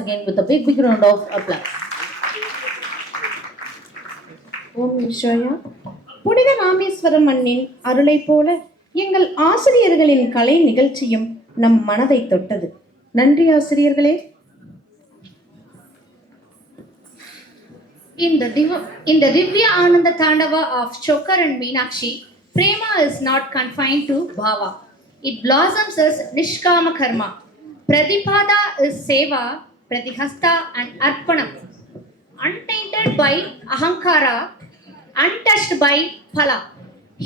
Again with a big round of applause. ஓம் விஷயா புனித ராமேஸ்வரம் மண்ணின் அருளை போல எங்கள் ஆசிரியர்களின் கலை நிகழ்ச்சியும் நம் மனதை தொட்டது. நன்றி ஆசிரியர்களே. In the Divya Ananda Tandava of Chokar and Meenakshi, Prema is not confined to Bhava. It blossoms as Nishkama Karma. Pradipada is Seva, Pradihasta and Arpanam. Untainted by Ahankara, untouched by Phala.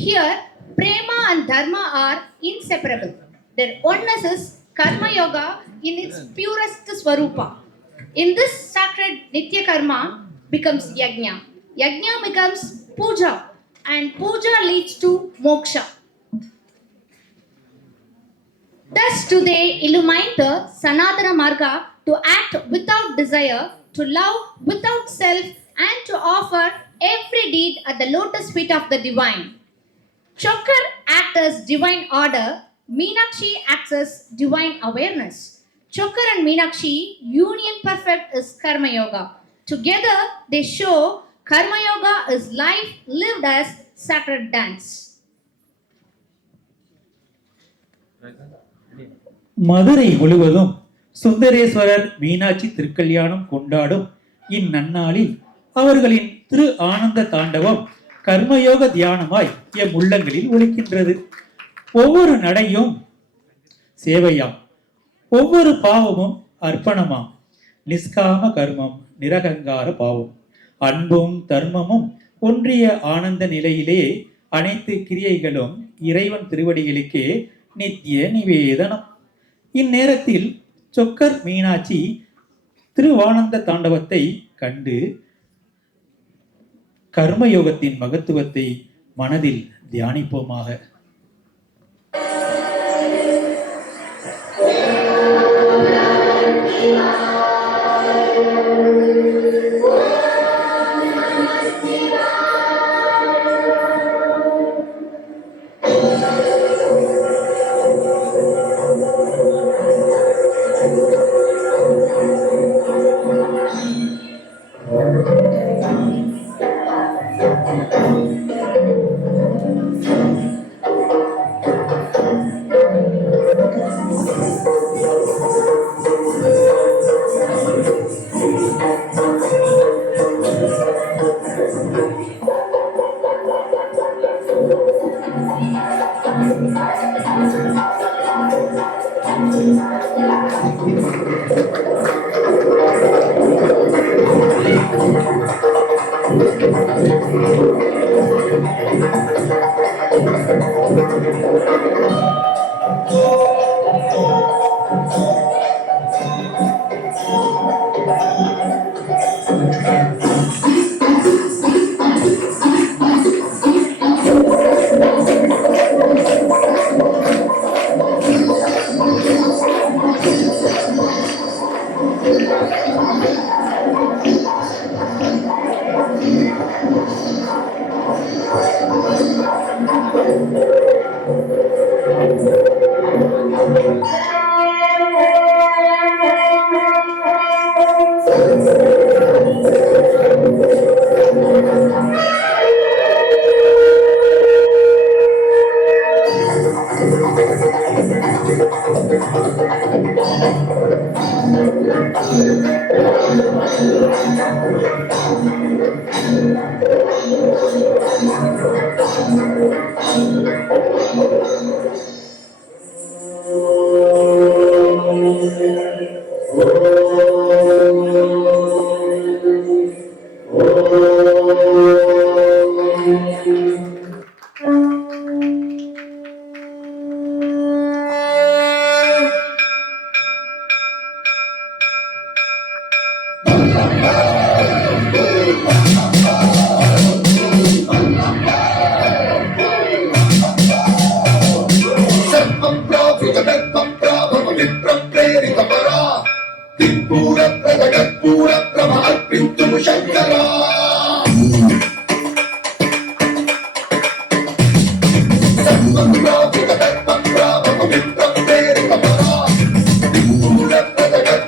Here, Prema and Dharma are inseparable. Their oneness is Karma Yoga in its purest Swarupa. In this sacred Nitya Karma becomes Yajna. Yajna becomes Puja. And Puja leads to Moksha. Thus, today illumine the Sanatana Marga to act without desire, to love without self, and to offer every deed at the lotus feet of the divine. Chokar acts as divine order, Meenakshi acts as divine awareness. Chokar and Meenakshi, union perfect is Karma Yoga. Together, they show Karma Yoga is life lived as sacred dance. Madurai முழுவதும் சுந்தரேஸ்வரர் மீனாட்சி திருக்கல்யாணம் கொண்டாடும் இந்நன்னாளில் அவர்களின் திரு ஆனந்த தாண்டவம் கர்மயோக தியானமாய் எம் உள்ளங்களில் ஒலிக்கின்றது. ஒவ்வொரு நடையும் சேவையாம், ஒவ்வொரு பாவமும் அர்ப்பணமாம். நிஷ்காம கர்மம், நிரகங்கார பாவம், அன்பும் தர்மமும் ஒன்றிய ஆனந்த நிலையிலே அனைத்து கிரியைகளும் இறைவன் திருவடிகளுக்கே நித்திய நிவேதனம். இந்நேரத்தில் சொக்கர் மீனாட்சி திருவானந்த தாண்டவத்தை கண்டு கர்மயோகத்தின் மகத்துவத்தை மனதில் தியானிப்போமாக.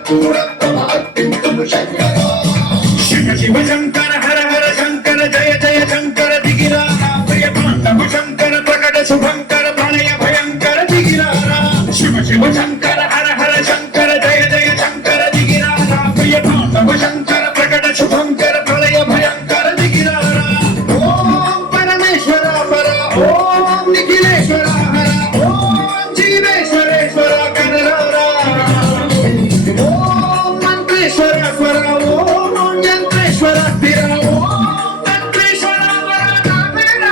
Pura ವೆಂಕಟೇಶ್ವರ ಸ್ವರ ಓಂ ಯಂತ್ರೇಶ್ವರ ಸ್ಥಿರ ಓಂ ವೆಂಕಟೇಶ್ವರ ವರ ನಾರಾಯಣ.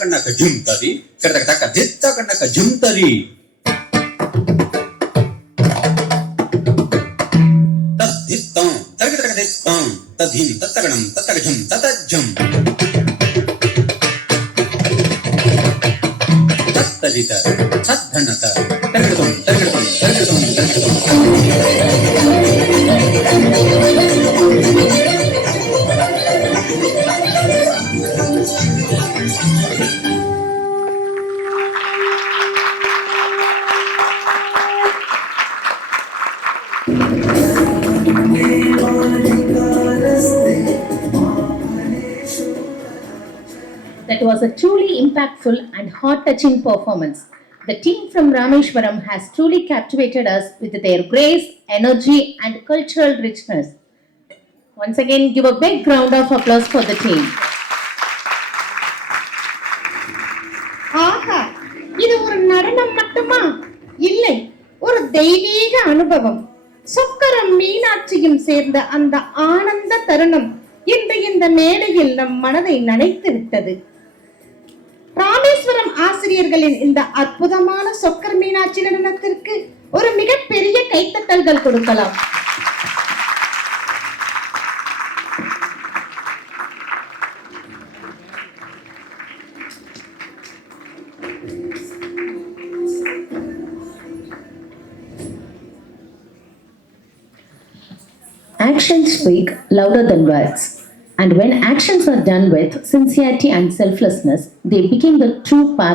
ಕಣ್ಣಕ ಜುಮ್ತರಿ ಕಟಕ ಟಕ ದಿತ್ತ ಕಣ್ಣಕ ಜುಮ್ತರಿ ತದ್ದಿತ್ತಂ ತರಗಟಕ ದಿತ್ತಂ ತದ್ಹಿಂ ತತ್ತಗಣಂ ತತ್ತಗಜಂ ತತಜ್ಜಂ ತತ್ತರಿತ ಸದ್ಧನತ ತರಗಟಂ ತರಗಟಂ ತರಗಟಂ ತರಗಟಂ. That was a truly impactful and heart-touching performance. The team from Rameshwaram has truly captivated us with their grace, energy and cultural richness. Once again, give a big round of applause for the team. ஆஹா, இது ஒரு நடனம் மட்டுமா? இல்லை, ஒரு தெய்வீக அனுபவம். சொக்கரம் மீனாட்சியும் சேர்ந்த அந்த ஆனந்த தருணம் இன்று இந்த மேடையில் நம் மனதை நனைத்து விட்டது. ராமேஸ்வரம் ஆசிரியர்களின் இந்த அற்புதமான சொக்கர் மீனாட்சி நடனத்திற்கு ஒரு மிகப்பெரிய கைத்தட்டல்கள் கொடுக்கலாம். Actions speak louder than words. And when actions are done with sincerity and selflessness, they become the true path